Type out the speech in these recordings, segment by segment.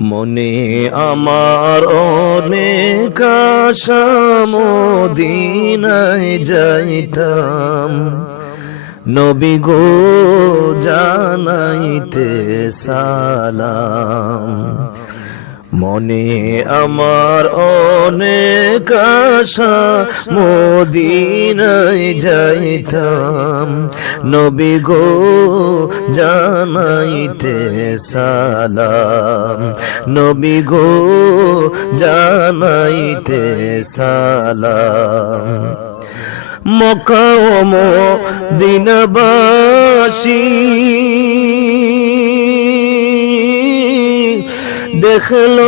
মনে আমার অনেক আশা যাইতাম। নবী গো জানাইতে সালাম। মনে আমার অনেক আশা, মদিনায় যাইতাম। নবী গো, জানাইতে সালাম। নবী গো, জানাইতে সালাম। মক্কা ও দিনবাসী দেখল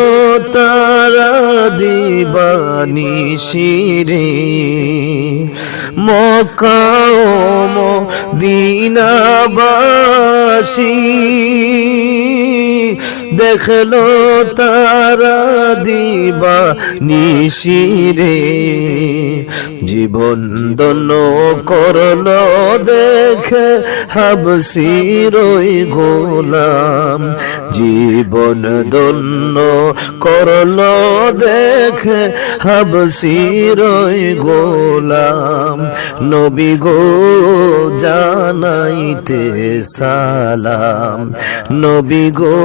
তারা দিবানি শিরে। মকাও দিনাবাসী দেখল তারা দিবা নিশিরে। জীবন দন্য করল দেখে হাবসির ওই গোলাম। জীবন দন্য করল দেখে হাবসির ওই গোলাম। নবী গো জানাইতে সালাম। নবী গো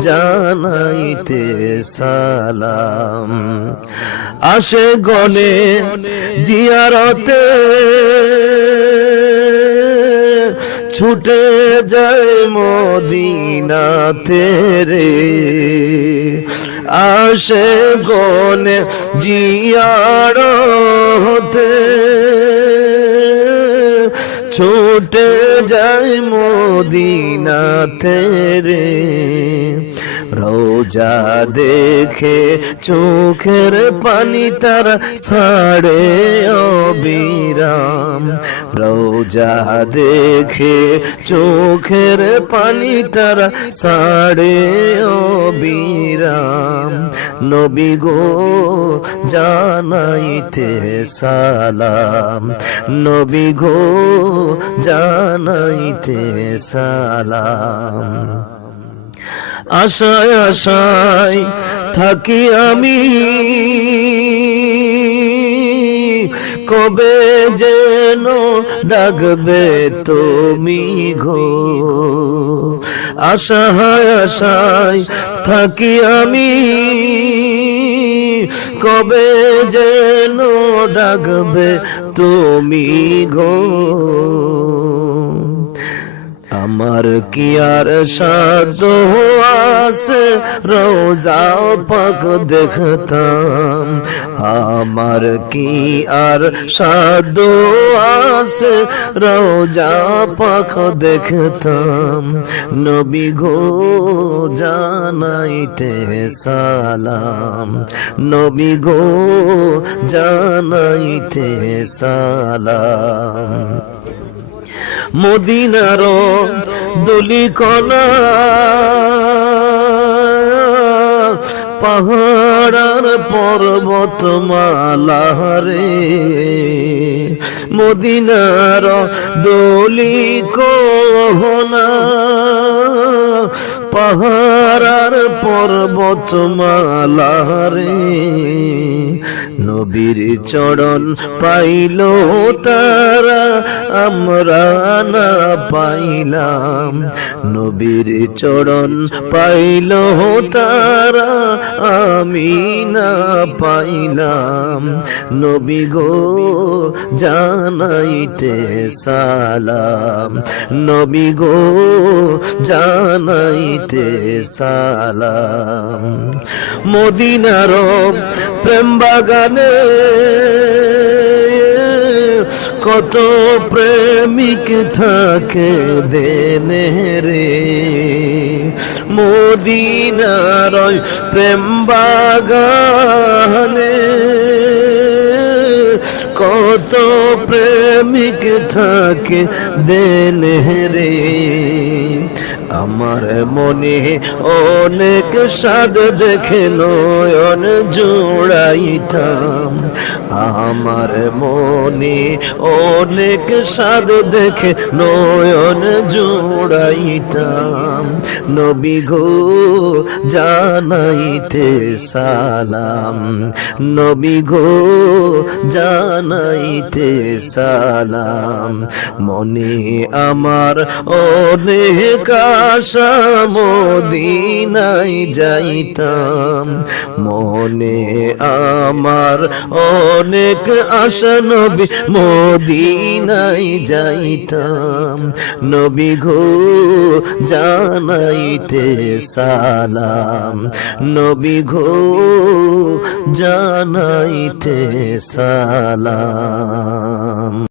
জানাইতে সালাম। আসে গনে জিয়ারতে। ছুটে যায় মদিনাতে রে। আসে গনে জিয়ারতে। ছুটে যায় মদিনাতে রে। রোজা দেখে চোখের পানি তার সাড়ে অবিরাম। রোজা দেখে চোখের পানি তার সাড়ে অবিরাম। নবী গো জানাইতে সালাম। নবী গো জানাইতে সালাম। আশায় আশায় থাকি আমি। কবে যেন ডাকবে তুমি ঘো আশায় আশায় থাকি আমি। কবে যেন ডাকবে তুমি গো? আমার কি আর সাদ আছে? রোজা পাক দেখতাম। আমার কি আর সাদ আছে? রোজা পাক দেখতাম। নবী গো জানাইতে সালাম। নবী গো জানাইতে সালাম। মদিনার দলিকনা পাহাড়ার পর্বত মালারে মদিনার দলি কোহনা পাহাড়ার পর্বত মালারে নবীর চরণ পাইল তারা, আমরা না পাইলাম। নবীর চরণ পাইল তারা, আমি না পাইলাম। নবী গো, জানাইতে সালাম। নবী গো, জানাইতে সালাম। মদিনার প্রেম বাগানে কত প্রেমিক থাকে দেনে রে। মদিনার প্রেম বাগানে কত প্রেমিক থাকে দেনে রে। আমার মনে অনেক স্বাদ দেখে নয়ন জোড়াইতাম। আমার মনে অনেক স্বাদ দেখে নয়ন জোড়াইতাম নবী গো, জানাইতে সালাম। নবী গো, জানাইতে সালাম। মনে আমার অনেক আশা মদিনাই যাইতাম। মনে আমার অনেক আশা, নবী মদিনাই যাইতাম। নবী গো জানাইতে সালাম। নবী ঘো জানাইতে সালাম।